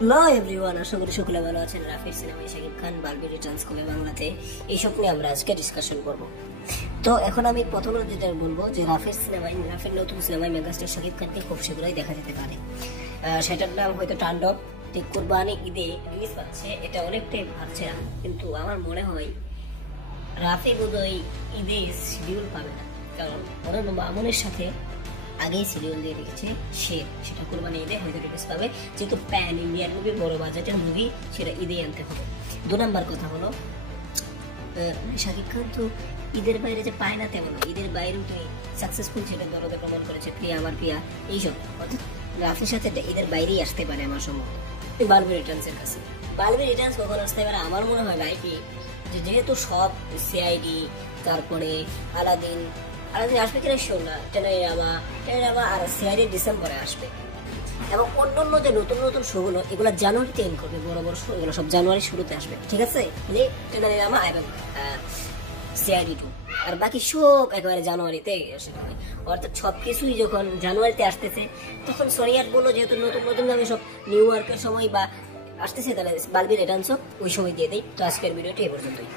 Hello everyone, আশা করি সকলে ভালো আছেন। রাফির সিনেমায় শাকিব খান বারবি রিটার্নস কবে বাংলাতে, এইসব নিয়ে আমরা আজকে ডিসকাশন করব। তো এখন আমি প্রথমে যেটা বলবো যে রাফির নতুন সিনেমায় মেগাস্টার শাকিব খানকে খুব শীঘ্রই দেখা যেতে পারে। সেটার নাম হয়তো তাণ্ডব। ঠিক কুরবানি ঈদে রিলিজ পাচ্ছে, এটা অনেকটাই ভাবছে না, কিন্তু আমার মনে হয় রাফি বোধহয় ঈদে শিডিউল পাবে না, কারণ অন্যান্য মামুনের সাথে আগেই সিরিয়াল দিয়ে রেখেছে সেটা কুরবানি ঈদে হয়তো রিলিজ পাবে, যেহেতু প্যান ইন্ডিয়ান মুভি, বড় বাজেটের মুভি, সেটা ঈদেই আনতে হবে। 2 নাম্বার কথা হলো শাকিব খান তো ঈদের বাইরে যে পায় না তেমন, ঈদের বাইরেও তিনি সাকসেসফুল ছিল, দরদে প্রমাণ করেছে, প্রিয়া আমার প্রিয়া এইসব, অর্থাৎ রাফির সাথে ঈদের বাইরেই আসতে পারে আমার সম্ভবত বারবি রিটার্নসের কাছে। বারবি রিটার্নস কখন আসতে পারে আমার মনে হয় লাইফে, যেহেতু সব সিআইডি, তারপরে আলাদিন আসবে কিনা শিওর না, টেনাইরামা আর সিআইডি ডিসেম্বরে আসবে, এবং অন্যান্য যে নতুন নতুন শোগুলো এগুলো জানুয়ারিতে এন্ড করবে, বড় বড় শো এগুলো সব জানুয়ারির শুরুতে আসবে, ঠিক আছে? মানে টেনাইরামা এবং সিআইডি 2, আর বাকি সব একেবারে জানুয়ারিতে আসবে। অর্থাৎ সবকিছুই যখন জানুয়ারিতে আসতেছে, তখন সোনিয়ার বললো যেহেতু নতুন নতুন ভাবে সব নিউ ইয়র্কের সময় বা আসতেছে, তাহলে বারবি রিটার্নসও ওই সময় দিয়ে দেয়। তো আজকের ভিডিওটি এ পর্যন্তই।